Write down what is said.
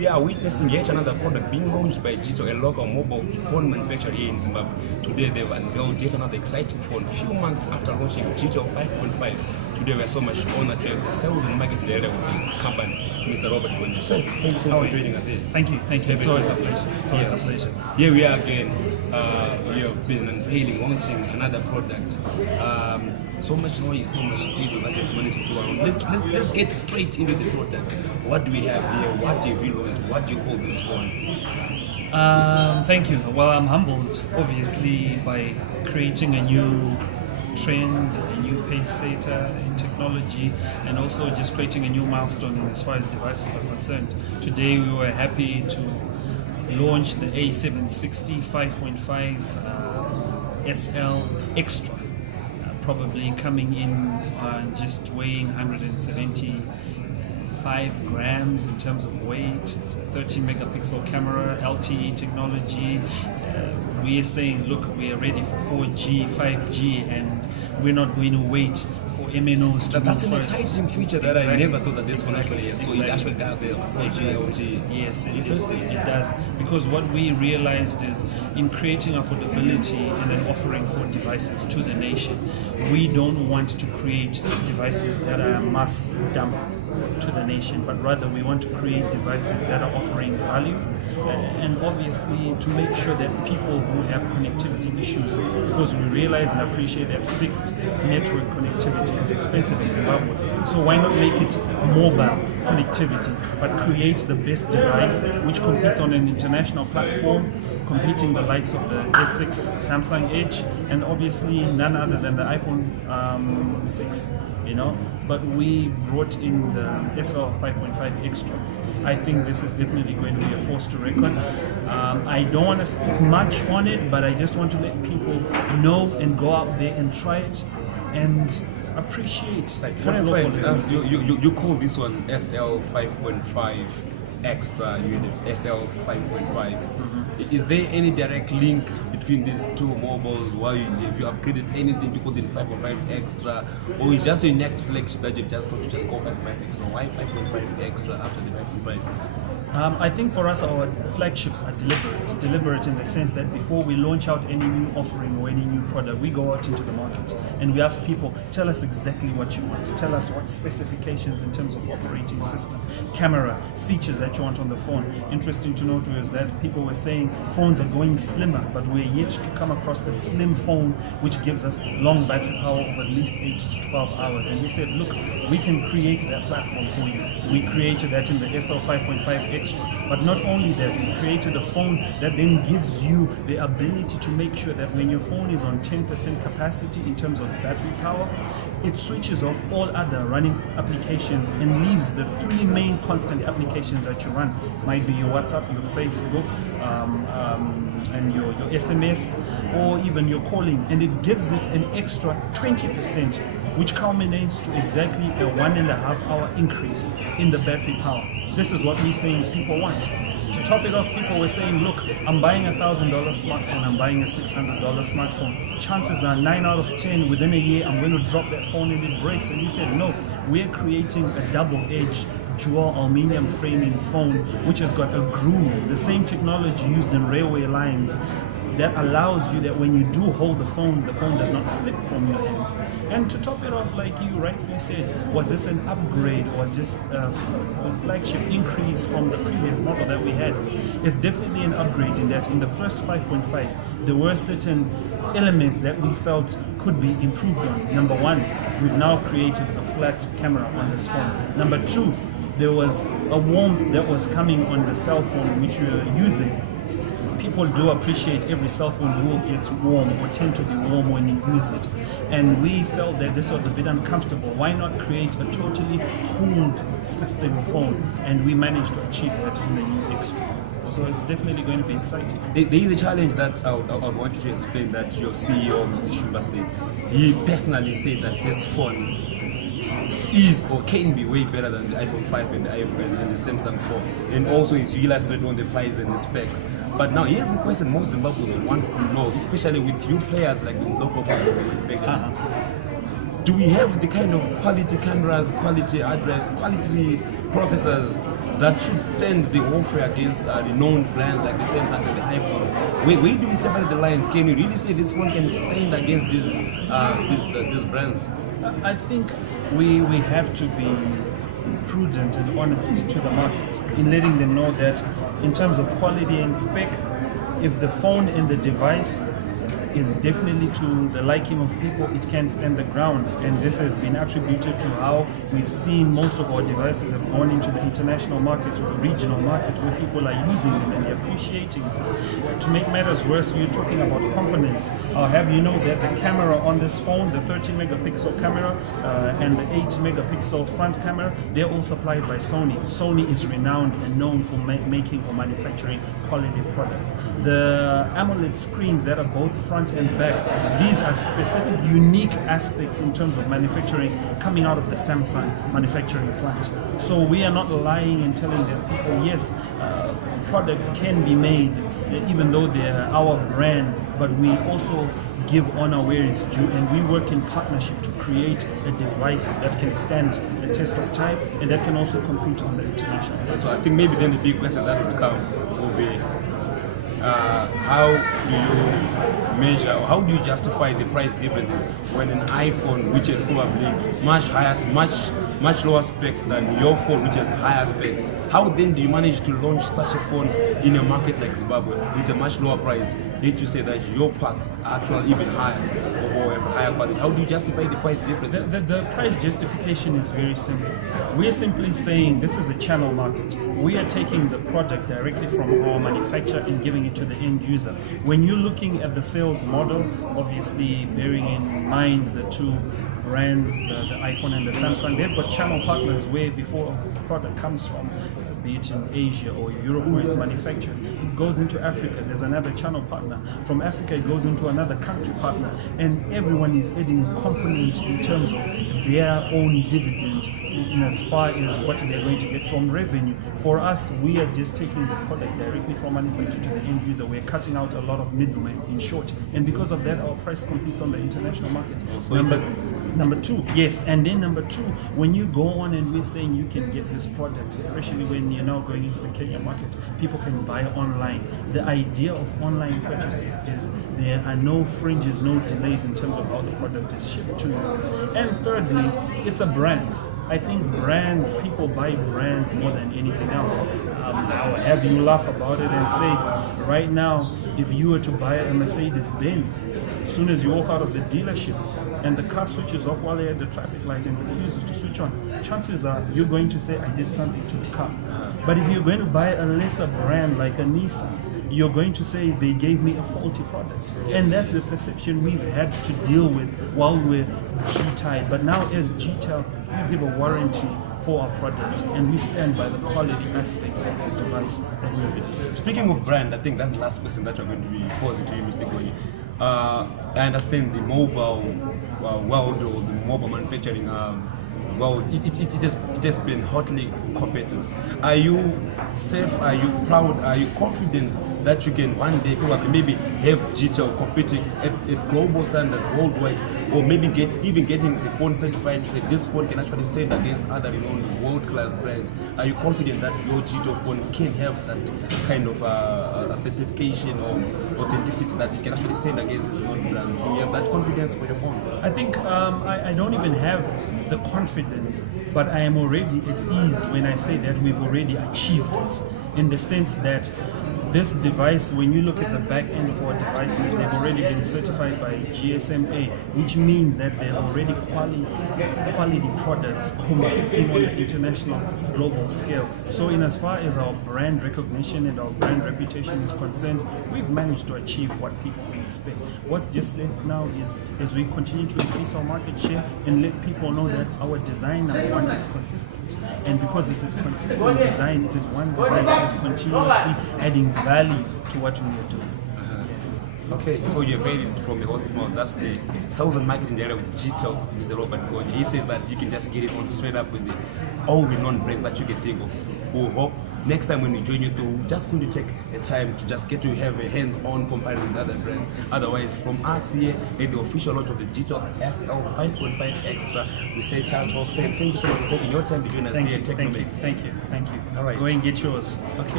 we are witnessing yet another product being launched by Gtel, a local mobile phone manufacturer here in Zimbabwe. Today they've unveiled yet another exciting phone. A few months after launching Gtel 5.5, today we are so much honored to have the sales and marketing director with the company, Mr. Robert Gonye. So thank you so much for joining us here. Thank you. It's always a pleasure. It's always a pleasure. Here we are again. We have been unveiling, launching another product. So much noise, so much diesel that you've managed to do. Let's get straight into the product. What do we have here? What have you launched? What do you call this phone? Thank you. Well, I'm humbled, obviously, by creating a new trend, a new pace setter in technology, and also just creating a new milestone as far as devices are concerned. Today we were happy to launch the A760 5.5 SL Extra, probably coming in just weighing 175 grams in terms of weight. It's a 13 megapixel camera, LTE technology. We are saying, look, we are ready for 4G, 5G, and we're not going to wait for MNOs to That's move an first. exciting feature that I never thought that this one actually is. So it actually does it. 4G, LTE. Yes, interesting. It does, because what we realized is in creating affordability and then offering for devices to the nation, we don't want to create devices that are mass dump to the nation, but rather we want to create devices that are offering value, and obviously to make sure that people who have connectivity issues, because we realize and appreciate that fixed network connectivity is expensive in Zimbabwe, so why not make it mobile connectivity, but create the best device which competes on an international platform, competing the likes of the S6 Samsung Edge, and obviously none other than the iPhone 6, but we brought in the SL 5.5 Extra. I think this is definitely going to be a force to reckon. I don't want to speak much on it, but I just want to let people know and go out there and try it and appreciate. Like, you call this one SL 5.5 Extra unit, SL 5.5. Is there any direct link between these two mobiles? Why have you upgraded anything to put in 5.5 Extra, or is just your next flagship that you've just thought to just call 5.5 Extra? Why 5.5 Extra after the 5.5? I think for us our flagships are deliberate in the sense that before we launch out any new offering or any new product, we go out into the market and we ask people, tell us exactly what you want, tell us what specifications in terms of operating system, camera, features that you want on the phone. Interesting to note is that people were saying phones are going slimmer, but we're yet to come across a slim phone which gives us long battery power of at least 8 to 12 hours, and we said, look, we can create that platform for you. We created that in the SL 5.5 Extra, but not only that, we created a phone that then gives you the ability to make sure that when your phone is on 10% capacity in terms of battery power, it switches off all other running applications and leaves the three main constant applications that you run. Might be your WhatsApp, your Facebook, and your SMS, or even your calling, and it gives it an extra 20%, which culminates to exactly a 1.5 hour increase in the battery power. This is what we're saying people want. To top it off, people were saying, look, I'm buying a $1,000 smartphone, I'm buying a $600 smartphone. Chances are 9 out of 10 within a year I'm going to drop that phone and it breaks. And we said, no, we're creating a double-edged dual aluminum framing phone which has got a groove, the same technology used in railway lines, that allows you that when you do hold the phone does not slip from your hands. And to top it off, like you rightfully said, was this an upgrade or was just a flagship increase from the previous model that we had? It's definitely an upgrade in that in the first 5.5 there were certain elements that we felt could be improved on. Number one, we've now created a flat camera on this phone. Number two, there was a warmth that was coming on the cell phone which we were using. People do appreciate every cell phone will get warm or tend to be warm when you use it, and we felt that this was a bit uncomfortable. Why not create a totally cooled system phone? And we managed to achieve that in the new Extra. So it's definitely going to be exciting. There is a challenge that I would want you to explain, that your CEO, Mr. Shumba, said. He personally said that this phone is or can be way better than the iPhone 5 and the Samsung 4, and also it's illustrated on the price and the specs. But now here's the question most Zimbabweans want to know, especially with you players like the local manufacturers. Do we have the kind of quality cameras, quality hard drives, quality processors that should stand the warfare against the known brands like the Samsung and the iPhones? Where do we separate the lines? Can you really say this phone can stand against these brands? I think we have to be prudent and honest to the market in letting them know that in terms of quality and spec, if the phone and the device is definitely to the liking of people, it can stand the ground, and this has been attributed to how we've seen most of our devices have gone into the international market or the regional market where people are using them and they're appreciating them. To make matters worse, you're talking about components. I'll have you know that the camera on this phone, the 13 megapixel camera and the 8 megapixel front camera, they're all supplied by Sony. Sony is renowned and known for making or manufacturing quality products. The AMOLED screens that are both front and back, these are specific unique aspects in terms of manufacturing coming out of the Samsung manufacturing plant. So we are not lying and telling them people, yes, products can be made even though they're our brand, but we also give honor where it's due, and we work in partnership to create a device that can stand the test of time and that can also compete on the international level. So I think maybe then the big question that will come will be, how do you measure, or how do you justify the price differences when an iPhone, which is probably much lower specs than your phone, which has higher specs, how then do you manage to launch such a phone in a market like Zimbabwe with a much lower price? Did you say that your parts are actually even higher or have a higher quality? How do you justify the price differences? The price justification is very simple. We're simply saying this is a channel market. We are taking the product directly from our manufacturer and giving it to the end user. When you're looking at the sales model, obviously bearing in mind the two brands, the iPhone and the Samsung, they've got channel partners where before the product comes from, be it in Asia or Europe where it's manufactured, it goes into Africa, there's another channel partner. From Africa it goes into another country partner, and everyone is adding component in terms of their own dividend in as far as what they're going to get from revenue. For us, we are just taking the product directly from manufacturer to the end user. We're cutting out a lot of middlemen, in short, and because of that our price competes on the international market. Number two, yes, and then number two, when you go on and we're saying you can get this product, especially when you're now going into the Kenya market, people can buy online. The idea of online purchases is there are no fringes, no delays in terms of how the product is shipped to you. And thirdly, it's a brand. I think brands, people buy brands more than anything else. I'll have you laugh about it and say, right now, if you were to buy a Mercedes-Benz, as soon as you walk out of the dealership and the car switches off while you're at the traffic light and refuses to switch on, chances are you're going to say, I did something to the car. But if you're going to buy a lesser brand like a Nissan, you're going to say they gave me a faulty product. And that's the perception we've had to deal with while we're G-tied. But now as Gtel, we give a warranty for our product and we stand by the quality aspects of the device that we release. Speaking of brand, I think that's the last question that we're going to be posing to you, Mr. Gonye. I understand the mobile world or the mobile manufacturing well, it has been hotly competitive. Are you safe? Are you proud? Are you confident that you can one day probably maybe have Gtel competing at global standards worldwide, or maybe getting the phone certified to say this phone can actually stand against other world-class brands? Are you confident that your Gtel phone can have that kind of a certification or authenticity that it can actually stand against these known brands? Do you have that confidence for your phone? I think I don't even have the confidence, but I am already at ease when I say that we've already achieved it, in the sense that this device, when you look at the back end of our devices, they've already been certified by GSMA, which means that they're already quality products competing on the international global scale. So in as far as our brand recognition and our brand reputation is concerned, we've managed to achieve what people can expect. What's just left now is as we continue to increase our market share and let people know that our design, number one, is consistent. And because it's a consistent design, it is one design that is continuously adding value to what we are doing. Yes. Okay, so you've heard it from the horse's mouth. That's the sales and marketing director with Gtel, Mr. Robert Gonye. He says that you can just get it on straight up with all the known brands that you can think of. We hope next time when we join you, we're just going to take a time to just get to have a hands-on comparison with other brands. Otherwise, from us here at the official launch of the Gtel SL 5.5 Extra, we say, Charles, thank you so much for taking your time to join us here at Technomake. Thank you. All right. Go and get yours. Okay.